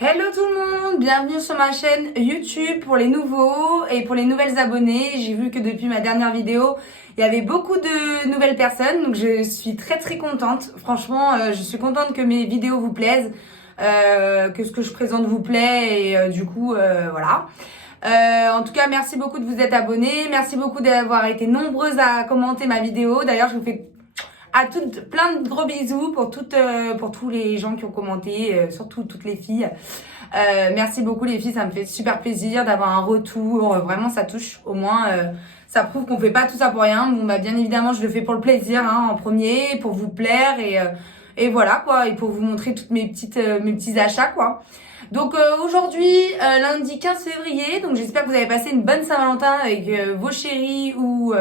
Hello tout le monde, bienvenue sur ma chaîne YouTube pour les nouveaux et pour les nouvelles abonnés. J'ai vu que depuis ma dernière vidéo, il y avait beaucoup de nouvelles personnes, donc je suis très contente. Franchement, je suis contente que mes vidéos vous plaisent, que ce que je présente vous plaît et voilà. En tout cas, merci beaucoup de vous être abonnés, merci beaucoup d'avoir été nombreuses à commenter ma vidéo. D'ailleurs, je vous fais à toutes plein de gros bisous pour tous les gens qui ont commenté, surtout toutes les filles. Merci beaucoup les filles, ça me fait super plaisir d'avoir un retour. Vraiment, ça touche. Au moins, ça prouve qu'on fait pas tout ça pour rien. Bon, bah bien évidemment, je le fais pour le plaisir, hein, en premier, pour vous plaire et voilà quoi, et pour vous montrer toutes mes petits achats quoi. Donc aujourd'hui, lundi 15 février, donc j'espère que vous avez passé une bonne Saint-Valentin avec vos chéris ou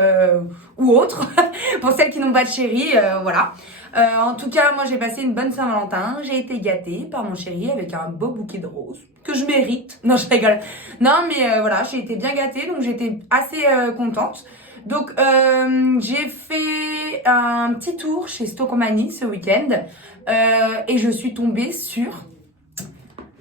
autres, pour celles qui n'ont pas de chéri, voilà. En tout cas, moi j'ai passé une bonne Saint-Valentin, j'ai été gâtée par mon chéri avec un beau bouquet de roses, que je mérite, non je rigole, non mais voilà, j'ai été bien gâtée, donc j'étais assez contente. Donc j'ai fait un petit tour chez Stokomani ce week-end et je suis tombée sur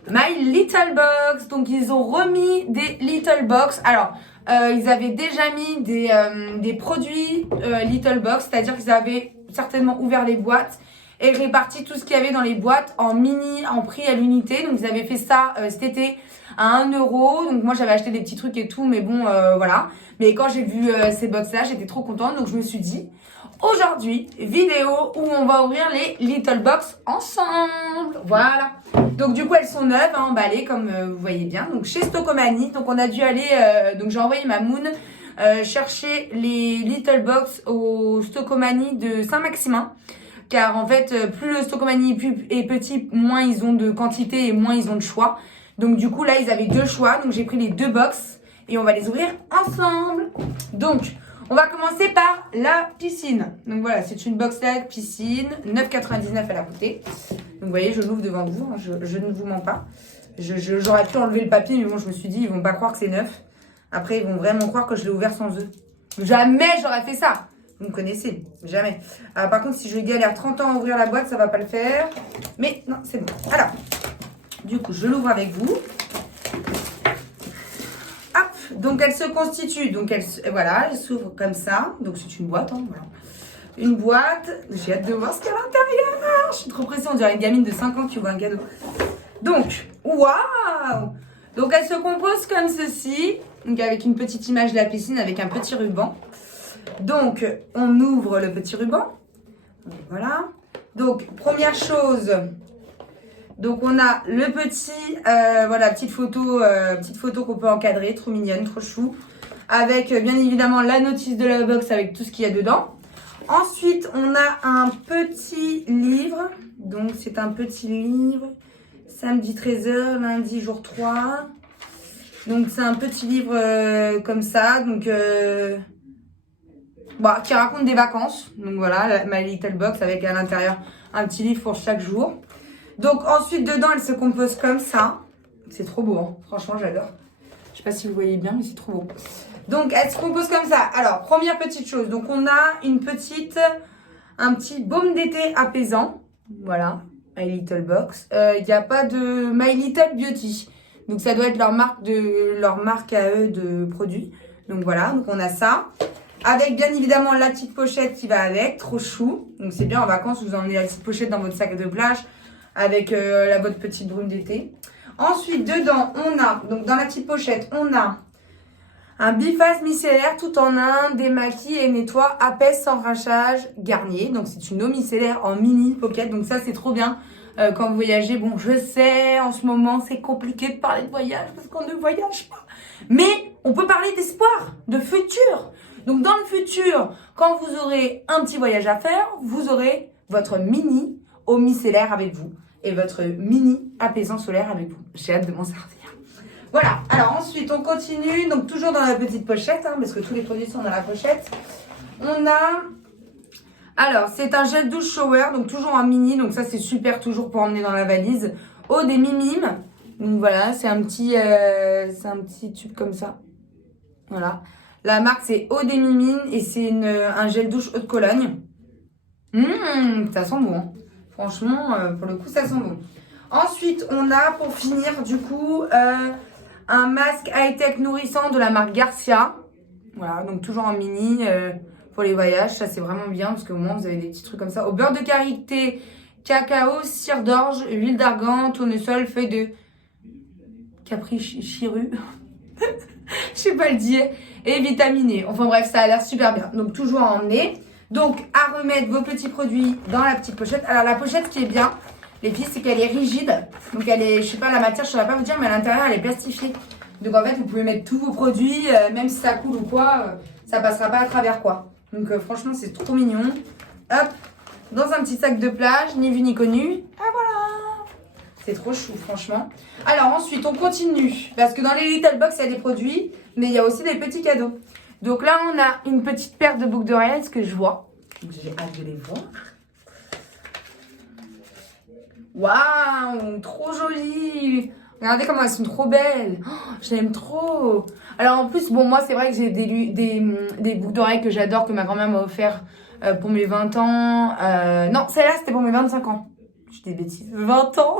My Little Box. Donc ils ont remis des Little Box. Alors ils avaient déjà mis des produits Little Box, c'est-à-dire qu'ils avaient certainement ouvert les boîtes et réparti tout ce qu'il y avait dans les boîtes en mini, en prix à l'unité. Donc ils avaient fait ça cet été à 1 euro. Donc moi j'avais acheté des petits trucs et tout, mais bon voilà. Mais quand j'ai vu ces box là, j'étais trop contente. Donc je me suis dit, aujourd'hui, vidéo où on va ouvrir les Little Box ensemble. Voilà. Donc du coup elles sont neuves, hein, emballées comme vous voyez bien. Donc chez Stokomani. Donc on a dû aller, donc j'ai envoyé ma Moon chercher les Little Box au Stokomani de Saint-Maximin. Car en fait, plus le Stokomani est petit, moins ils ont de quantité et moins ils ont de choix. Donc du coup là ils avaient deux choix. Donc j'ai pris les deux box et on va les ouvrir ensemble. Donc on va commencer par la piscine. Donc voilà, c'est une box tag piscine, 9,99 elle a coûté. Donc vous voyez, je l'ouvre devant vous, hein, je ne vous mens pas. J'aurais pu enlever le papier, mais bon, je me suis dit, ils vont pas croire que c'est neuf. Après, ils vont vraiment croire que je l'ai ouvert sans eux. Jamais j'aurais fait ça. Vous me connaissez, jamais. Par contre, si je galère 30 ans à ouvrir la boîte, ça va pas le faire. Mais non, c'est bon. Alors, du coup, je l'ouvre avec vous. Donc elle se constitue, donc voilà, elle s'ouvre comme ça. Donc c'est une boîte, hein, voilà. Une boîte. J'ai hâte de voir ce qu'il y a à l'intérieur. Je suis trop pressée, on dirait une gamine de 5 ans qui ouvre un cadeau. Donc, waouh! Donc elle se compose comme ceci. Donc avec une petite image de la piscine avec un petit ruban. Donc on ouvre le petit ruban. Voilà. Donc première chose. Donc on a le petit, voilà, petite photo qu'on peut encadrer, trop mignonne, trop chou. Avec bien évidemment la notice de la box avec tout ce qu'il y a dedans. Ensuite, on a un petit livre. Donc c'est un petit livre. Samedi 13h, lundi jour 3. Donc c'est un petit livre comme ça. Donc bah, qui raconte des vacances. Donc voilà, My Little Box avec à l'intérieur un petit livre pour chaque jour. Donc ensuite dedans elle se compose comme ça. C'est trop beau, hein. Franchement j'adore. Je sais pas si vous voyez bien mais c'est trop beau. Donc elle se compose comme ça. Alors première petite chose, donc on a un petit baume d'été apaisant. Voilà, My Little Box. Il n'y a pas de My Little Beauty. Donc ça doit être leur marque à eux de produits. Donc voilà, donc on a ça. Avec bien évidemment la petite pochette qui va avec, trop chou. Donc c'est bien en vacances, vous emmenez la petite pochette dans votre sac de plage. Avec votre petite brume d'été. Ensuite, dedans, on a, donc dans la petite pochette, on a un biface micellaire tout en un, démaquille et nettoie, apaise sans rachage, Garnier. Donc c'est une eau micellaire en mini pocket, donc ça c'est trop bien quand vous voyagez. Bon, je sais, en ce moment c'est compliqué de parler de voyage parce qu'on ne voyage pas. Mais on peut parler d'espoir, de futur. Donc dans le futur, quand vous aurez un petit voyage à faire, vous aurez votre mini eau micellaire avec vous. Et votre mini apaisant solaire avec vous. J'ai hâte de m'en servir. Voilà. Alors ensuite, on continue. Donc toujours dans la petite pochette, hein, parce que tous les produits sont dans la pochette. On a... Alors, c'est un gel douche shower. Donc toujours en mini. Donc ça, c'est super toujours pour emmener dans la valise. Eau des Mimimes. Donc voilà, c'est un petit tube comme ça. Voilà. La marque, c'est Eau des Mimimes. Et c'est un gel douche haute Cologne. Ça sent bon, hein. Franchement, pour le coup, ça sent bon. Ensuite, on a pour finir du coup un masque high-tech nourrissant de la marque Garcia. Voilà, donc toujours en mini pour les voyages. Ça, c'est vraiment bien parce qu'au moins, vous avez des petits trucs comme ça. Au beurre de karité, cacao, cire d'orge, huile d'argan, tournesol, feuille de caprichiru. Je sais pas le dire. Et vitaminé. Enfin bref, ça a l'air super bien. Donc toujours à emmener. Donc à remettre vos petits produits dans la petite pochette. Alors la pochette, ce qui est bien, les filles, c'est qu'elle est rigide. Donc elle est, je sais pas la matière, je saurais pas vous dire, mais à l'intérieur, elle est plastifiée. Donc en fait, vous pouvez mettre tous vos produits, même si ça coule ou quoi, ça passera pas à travers quoi. Donc franchement, c'est trop mignon. Hop, dans un petit sac de plage, ni vu ni connu. Ah voilà. C'est trop chou, franchement. Alors ensuite, on continue. Parce que dans les Little Box, il y a des produits, mais il y a aussi des petits cadeaux. Donc là, on a une petite paire de boucles d'oreilles, ce que je vois. J'ai hâte de les voir. Waouh, trop jolies. Regardez comment elles sont trop belles. Oh, je l'aime trop. Alors en plus, bon, moi, c'est vrai que j'ai des boucles d'oreilles que j'adore, que ma grand-mère m'a offert pour mes 20 ans. Non, celle-là, c'était pour mes 25 ans. Je dis des bêtises. 20 ans.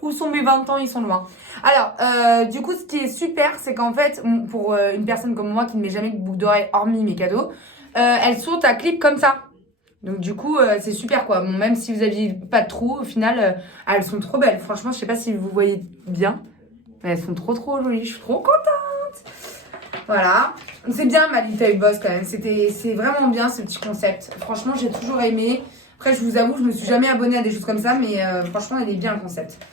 Où sont mes 20 ans? Ils sont loin. Alors, du coup, ce qui est super, c'est qu'en fait, pour une personne comme moi qui ne met jamais de boucle d'oreille hormis mes cadeaux, elles sont à clip comme ça. Donc du coup, c'est super quoi. Bon, même si vous aviez pas de trou, au final, elles sont trop belles. Franchement, je sais pas si vous voyez bien, mais elles sont trop jolies. Je suis trop contente. Voilà. C'est bien ma Little Boss quand même. C'est vraiment bien ce petit concept. Franchement, j'ai toujours aimé. Après, je vous avoue, je me suis jamais abonnée à des choses comme ça, mais franchement, il est bien le concept.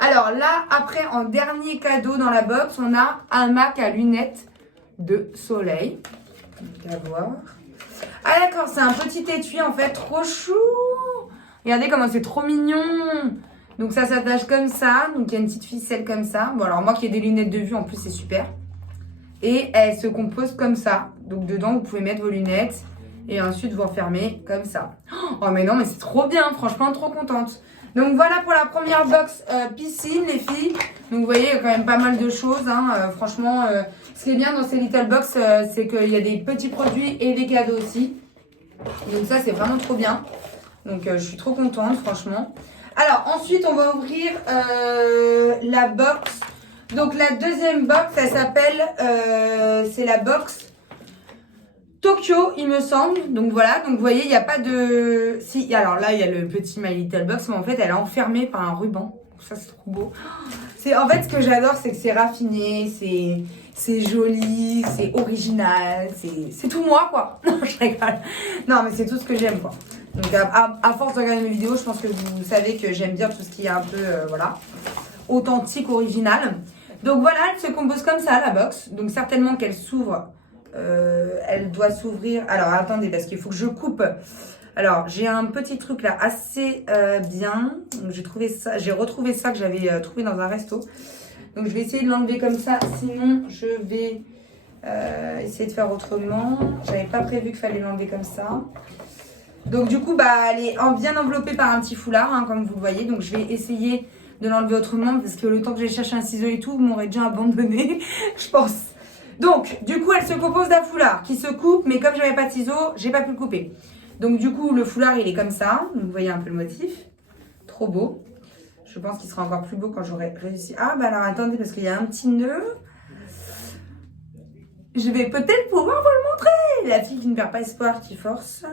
Alors là, après, en dernier cadeau dans la box, on a un Mac à lunettes de soleil. On va voir. Ah d'accord, c'est un petit étui en fait, trop chou. Regardez comment c'est trop mignon. Donc ça s'attache comme ça, donc il y a une petite ficelle comme ça. Bon alors moi qui ai des lunettes de vue en plus c'est super. Et elle se compose comme ça. Donc dedans vous pouvez mettre vos lunettes et ensuite vous refermez comme ça. Oh mais non mais c'est trop bien, franchement trop contente. Donc voilà pour la première box piscine les filles. Donc vous voyez il y a quand même pas mal de choses. Hein. Franchement, ce qui est bien dans ces Little Box, c'est qu'il y a des petits produits et des cadeaux aussi. Donc ça c'est vraiment trop bien. Donc je suis trop contente franchement. Alors ensuite on va ouvrir la box. Donc la deuxième box elle s'appelle, c'est la box Tokyo, il me semble. Donc voilà, donc vous voyez, il n'y a pas de... Si, alors là, il y a le petit My Little Box, mais en fait, elle est enfermée par un ruban. Ça, c'est trop beau. En fait, ce que j'adore, c'est que c'est raffiné, c'est joli, c'est original, c'est tout moi, quoi. Non, je rigole. Non, mais c'est tout ce que j'aime, quoi. Donc, à force de regarder mes vidéos, je pense que vous savez que j'aime bien tout ce qui est un peu, voilà, authentique, original. Donc voilà, elle se compose comme ça, la box. Donc certainement qu'elle s'ouvre... elle doit s'ouvrir. Alors attendez parce qu'il faut que je coupe. Alors j'ai un petit truc là assez bien. J'ai trouvé ça, j'ai retrouvé ça que j'avais trouvé dans un resto. Donc je vais essayer de l'enlever comme ça. Sinon je vais essayer de faire autrement. J'avais pas prévu qu'il fallait l'enlever comme ça. Donc du coup bah elle est bien enveloppée par un petit foulard hein, comme vous le voyez. Donc je vais essayer de l'enlever autrement parce que le temps que j'ai cherché un ciseau et tout, vous m'aurez déjà abandonné, je pense. Donc, du coup, elle se compose d'un foulard qui se coupe, mais comme j'avais pas de ciseaux, j'ai pas pu le couper. Donc, du coup, le foulard, il est comme ça. Donc, vous voyez un peu le motif. Trop beau. Je pense qu'il sera encore plus beau quand j'aurai réussi. Ah, bah alors, attendez, parce qu'il y a un petit nœud. Je vais peut-être pouvoir vous le montrer. La fille qui ne perd pas espoir, qui force.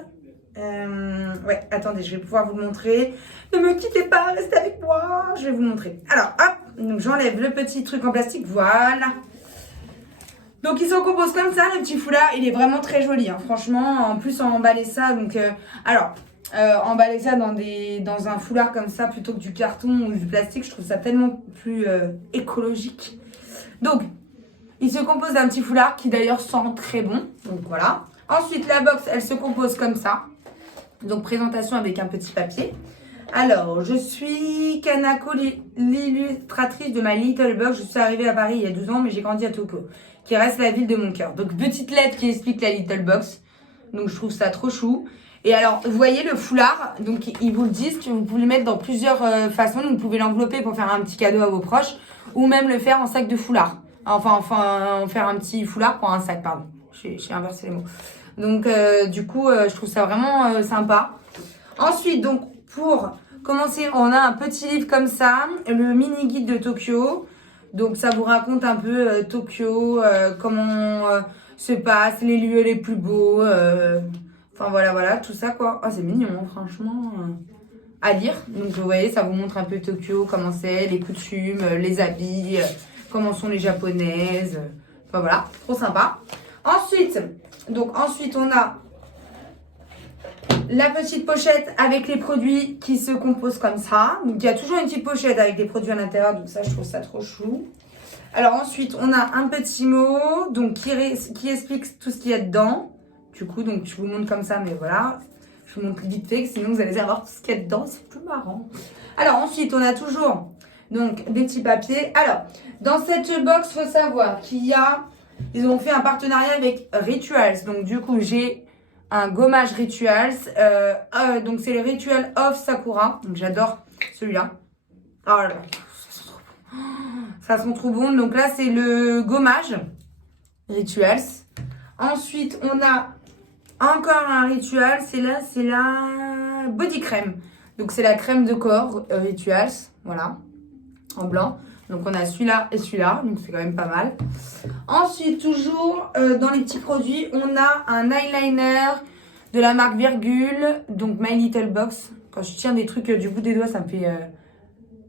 Ouais, attendez, je vais pouvoir vous le montrer. Ne me quittez pas, restez avec moi. Je vais vous le montrer. Alors, hop. Donc, j'enlève le petit truc en plastique. Voilà. Donc il se compose comme ça, le petit foulard, il est vraiment très joli, hein. Franchement, en plus emballer ça, donc emballer ça dans un foulard comme ça plutôt que du carton ou du plastique, je trouve ça tellement plus écologique. Donc, il se compose d'un petit foulard qui d'ailleurs sent très bon, donc voilà. Ensuite, la box, elle se compose comme ça, donc présentation avec un petit papier. Alors, je suis Kanako, l'illustratrice de My Little Box. Je suis arrivée à Paris il y a 12 ans, mais j'ai grandi à Tokyo, qui reste la ville de mon cœur. Donc, petite lettre qui explique la Little Box. Donc, je trouve ça trop chou. Et alors, vous voyez le foulard, donc ils vous le disent que vous pouvez le mettre dans plusieurs façons. Donc, vous pouvez l'envelopper pour faire un petit cadeau à vos proches ou même le faire en sac de foulard. Enfin, faire un petit foulard pour un sac, pardon. J'ai inversé les mots. Donc, du coup, je trouve ça vraiment sympa. Ensuite, donc, pour commencer, on a un petit livre comme ça, le mini guide de Tokyo. Donc ça vous raconte un peu Tokyo, comment se passent les lieux les plus beaux. Enfin voilà, tout ça quoi. Oh c'est mignon, hein, franchement. À lire. Donc vous voyez, ça vous montre un peu Tokyo, comment c'est, les coutumes, les habits, comment sont les japonaises. Enfin voilà, trop sympa. Ensuite, on a la petite pochette avec les produits qui se composent comme ça. Donc il y a toujours une petite pochette avec des produits à l'intérieur, donc ça je trouve ça trop chou. Alors ensuite, on a un petit mot donc qui explique tout ce qu'il y a dedans. Du coup, donc je vous montre comme ça, mais voilà. Je vous montre vite fait, sinon vous allez avoir tout ce qu'il y a dedans, c'est plus marrant. Alors ensuite, on a toujours donc des petits papiers. Alors, dans cette box, il faut savoir ils ont fait un partenariat avec Rituals. Donc du coup, j'ai un gommage Rituals. Donc c'est le Ritual of Sakura. Donc j'adore celui-là. Oh là là, ça sent trop bon. Donc là, c'est le gommage Rituals. Ensuite, on a encore un Ritual, c'est la body crème. Donc c'est la crème de corps Rituals, voilà, en blanc. Donc on a celui-là et celui-là, donc c'est quand même pas mal. Ensuite, toujours dans les petits produits, on a un eyeliner de la marque Virgule, donc My Little Box. Quand je tiens des trucs du bout des doigts, ça me fait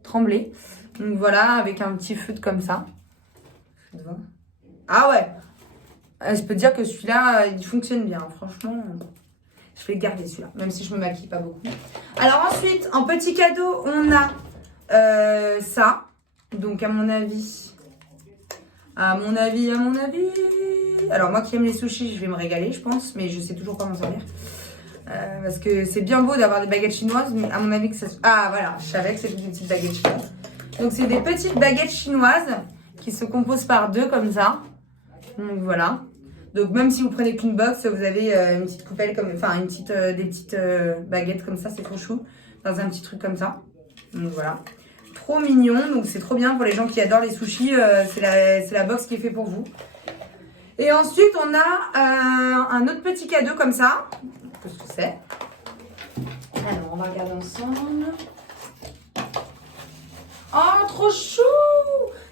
trembler. Donc voilà, avec un petit feutre comme ça. Ah ouais! Je peux te dire que celui-là, il fonctionne bien. Franchement, je vais le garder celui-là, même si je me maquille pas beaucoup. Alors ensuite, en petit cadeau, on a ça. Donc à mon avis. Alors moi qui aime les sushis, je vais me régaler, je pense. Mais je sais toujours pas m'en servir. Parce que c'est bien beau d'avoir des baguettes chinoises. Mais à mon avis que ça... Ah voilà, je savais que c'était une petite baguette chinoise. Donc c'est des petites baguettes chinoises qui se composent par deux comme ça. Donc voilà. Donc même si vous prenez qu'une box, vous avez une petite coupelle comme, enfin des petites baguettes comme ça, c'est trop chou, dans un petit truc comme ça. Donc voilà, trop mignon. Donc c'est trop bien pour les gens qui adorent les sushis. C'est la box qui est fait pour vous. Et ensuite on a un autre petit cadeau comme ça. Qu'est-ce que c'est? Alors on va regarder ensemble. Oh trop chou!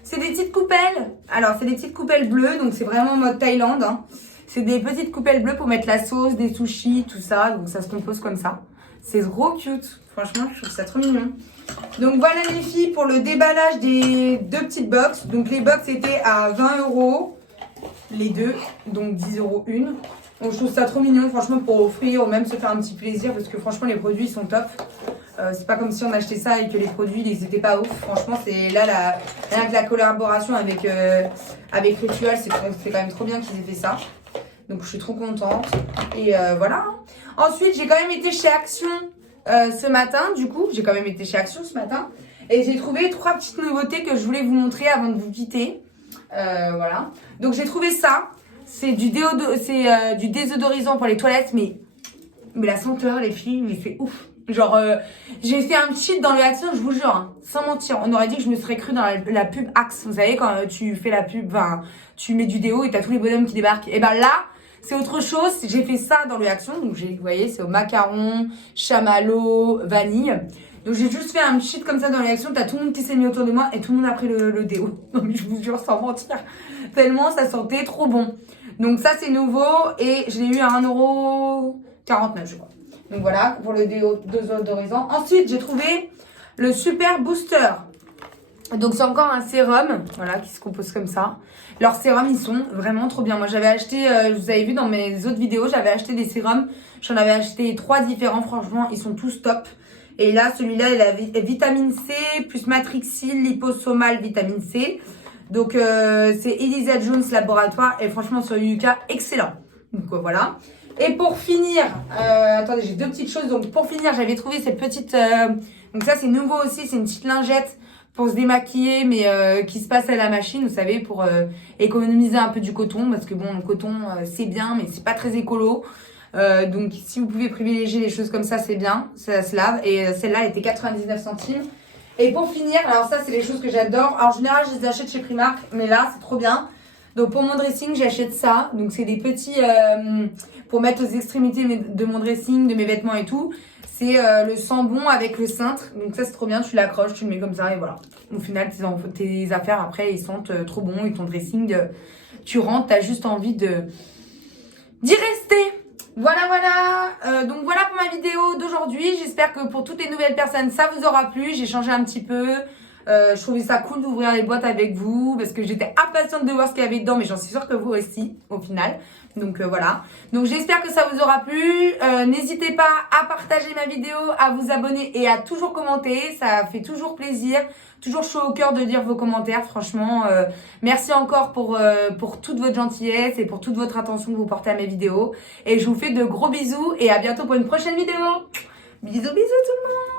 C'est des petites coupelles. Alors, c'est des petites coupelles bleues. Donc, c'est vraiment en mode Thaïlande. Hein. C'est des petites coupelles bleues pour mettre la sauce, des sushis, tout ça. Donc, ça se compose comme ça. C'est trop cute. Franchement, je trouve ça trop mignon. Donc, voilà les filles pour le déballage des deux petites box. Donc, les box étaient à 20 €. Les deux. Donc, 10 € une. Donc, je trouve ça trop mignon. Franchement, pour offrir ou même se faire un petit plaisir. Parce que franchement, les produits sont top. C'est pas comme si on achetait ça et que les produits ils étaient pas ouf. Franchement, c'est là rien que la collaboration avec Ritual, c'est quand même trop bien qu'ils aient fait ça. Donc je suis trop contente. Et voilà. Ensuite, j'ai quand même été chez Action ce matin. Du coup, j'ai quand même été chez Action ce matin. Et j'ai trouvé 3 petites nouveautés que je voulais vous montrer avant de vous quitter. Voilà. Donc j'ai trouvé ça. C'est du désodorisant pour les toilettes. Mais la senteur, les filles, mais c'est ouf. Genre, j'ai fait un cheat dans le Action, je vous jure, hein, sans mentir. On aurait dit que je me serais cru dans la pub Axe. Vous savez, quand tu fais la pub, enfin, tu mets du déo et t'as tous les bonhommes qui débarquent. Et ben là, c'est autre chose. J'ai fait ça dans le Action. Donc, vous voyez, c'est au macaron, chamallow, vanille. Donc, j'ai juste fait un cheat comme ça dans le Action. T'as tout le monde qui s'est mis autour de moi et tout le monde a pris le déo. Non, mais je vous jure, sans mentir. Tellement ça sentait trop bon. Donc, ça, c'est nouveau et je l'ai eu à 1,49 €, je crois. Donc voilà, pour le déodorisant. Ensuite, j'ai trouvé le Super Booster. Donc c'est encore un sérum, voilà, qui se compose comme ça. Leurs sérums, ils sont vraiment trop bien. Moi, j'avais acheté, vous avez vu dans mes autres vidéos, j'avais acheté des sérums. J'en avais acheté 3 différents, franchement, ils sont tous top. Et là, celui-là, il a vitamine C, plus matrixyl, liposomal, vitamine C. Donc, c'est Elisa Jones Laboratoire. Et franchement, sur Yuka, excellent. Donc, voilà. Et pour finir, attendez, j'ai 2 petites choses. Donc, pour finir, j'avais trouvé cette petite... donc, ça, c'est nouveau aussi. C'est une petite lingette pour se démaquiller, mais qui se passe à la machine, vous savez, pour économiser un peu du coton. Parce que, bon, le coton, c'est bien, mais c'est pas très écolo. Donc, si vous pouvez privilégier les choses comme ça, c'est bien. Ça se lave. Et celle-là, elle était 99 centimes. Et pour finir, alors ça, c'est les choses que j'adore. En général, je les achète chez Primark. Mais là, c'est trop bien. Donc pour mon dressing, j'achète ça. Donc c'est des petits pour mettre aux extrémités de mon dressing, de mes vêtements et tout. C'est le sambon avec le cintre. Donc ça c'est trop bien, tu l'accroches, tu le mets comme ça et voilà. Au final tes affaires après ils sentent trop bon et ton dressing, tu rentres, t'as juste envie d'y rester. Voilà. Donc voilà pour ma vidéo d'aujourd'hui. J'espère que pour toutes les nouvelles personnes ça vous aura plu. J'ai changé un petit peu. Je trouvais ça cool d'ouvrir les boîtes avec vous parce que j'étais impatiente de voir ce qu'il y avait dedans, mais j'en suis sûre que vous aussi au final. Donc voilà. Donc j'espère que ça vous aura plu. N'hésitez pas à partager ma vidéo, à vous abonner et à toujours commenter. Ça fait toujours plaisir, toujours chaud au cœur de lire vos commentaires. Franchement, merci encore pour toute votre gentillesse et pour toute votre attention que vous portez à mes vidéos. Et je vous fais de gros bisous et à bientôt pour une prochaine vidéo. Bisous tout le monde.